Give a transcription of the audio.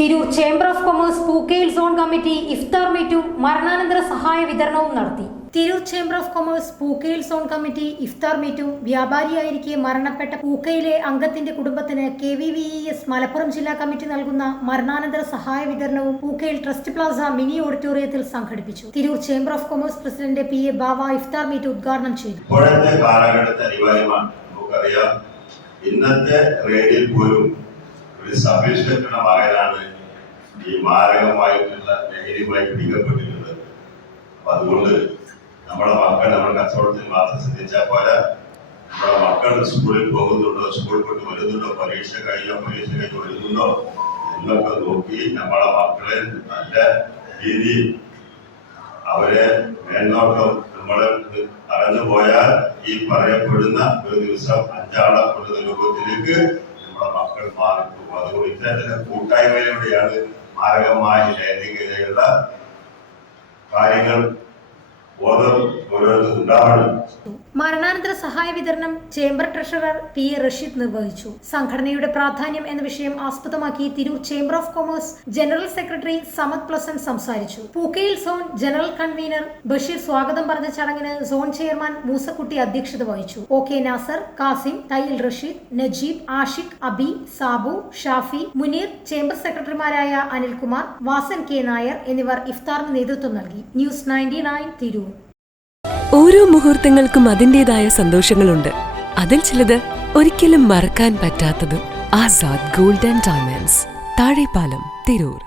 Tirur chamber of commerce Pookayil zone committee ഇഫ്താർ മീറ്റും മരണാനന്തര സഹായ വിതരണവും നടത്തി. Tirur chamber of commerce Pookayil zone committee ഇഫ്താർ മീറ്റും വ്യാപാരിയായിരിക്കെ മരണപ്പെട്ട പൂക്കയിലെ അംഗത്തിന്റെ കുടുംബത്തിന് KVVES മലപ്പുറം ജില്ലാ കമ്മിറ്റി നൽകുന്ന മരണാനന്തര സഹായ വിതരണവും പൂക്കയിൽ ട്രസ്റ്റ് പ്ലാസ മിനി ഓഡിറ്റോറിയത്തിൽ സംഘടിപ്പിച്ചു. Tirur chamber of commerce president PA Bava ഇഫ്താർ മീറ്റ് ഉദ്ഘാടനം ചെയ്തു. ഇന്നത്തെ റേഡിയിൽ പോലും ഒരു സബ് ഇൻസ്പെക്ടറുടെ മകനാണ് ഈ മാരകമായിട്ടുള്ള ലഹരിയുമായി പിടിക്കപ്പെട്ടിട്ടുള്ളത്. അപ്പൊ അതുകൊണ്ട് നമ്മുടെ മക്കൾ നമ്മുടെ കച്ചവടത്തിൽ മാത്രം ശ്രദ്ധിച്ചാൽ പോരാ, നമ്മുടെ മക്കൾ സ്കൂളിൽ പോകുന്നുണ്ടോ, സ്കൂളിൽ കൊണ്ട് വരുന്നുണ്ടോ, പരീക്ഷ കഴിഞ്ഞ് വരുന്നുണ്ടോ എന്നൊക്കെ നോക്കി നമ്മളെ മക്കളെ നല്ല രീതിയിൽ അവരെ മേൽനോട്ടം നമ്മളെ അറിഞ്ഞു പോയാൽ ഈ പറയപ്പെടുന്ന ഒരു ദിവസം 5 ആളെ കൊണ്ടുന്ന രൂപത്തിലേക്ക് നമ്മുടെ മക്കൾ മാറിപ്പോകും. അതുകൊണ്ട് ഇത്തരത്തിലുള്ള കൂട്ടായ്മയിലൂടെയാണ് മാരകമായ ലൈംഗികതയുള്ള കാര്യങ്ങൾ മരണാനന്തര സഹായ വിതരണം ചേംബർ ട്രഷറർ PA റഷീദ് നിർവഹിച്ചു. സംഘടനയുടെ പ്രാധാന്യം എന്ന വിഷയം ആസ്പദമാക്കി Tirur chamber of commerce general secretary Samad പ്ലസൻ സംസാരിച്ചു. Pookayil zone general convener Basheer സ്വാഗതം പറഞ്ഞ ചടങ്ങിന് സോൺ ചെയർമാൻ മൂസക്കുട്ടി അധ്യക്ഷത വഹിച്ചു. OK നാസർ, കാസിം, തയ്യിൽ റഷീദ്, നജീബ്, ആഷിഖ്, അബി, സാബു, ഷാഫി, മുനീർ, ചേംബർ സെക്രട്ടറിമാരായ അനിൽകുമാർ, വാസൻ K നായർ എന്നിവർ ഇഫ്താറിന് നേതൃത്വം നൽകി. ന്യൂസ് 99 തിരൂർ. ഓരോ മുഹൂർത്തങ്ങൾക്കും അതിൻ്റെതായ സന്തോഷങ്ങളുണ്ട്. അതിൽ ചിലത് ഒരിക്കലും മറക്കാൻ പറ്റാത്തതും. Azad gold and diamonds, Thazhepalam, Tirur.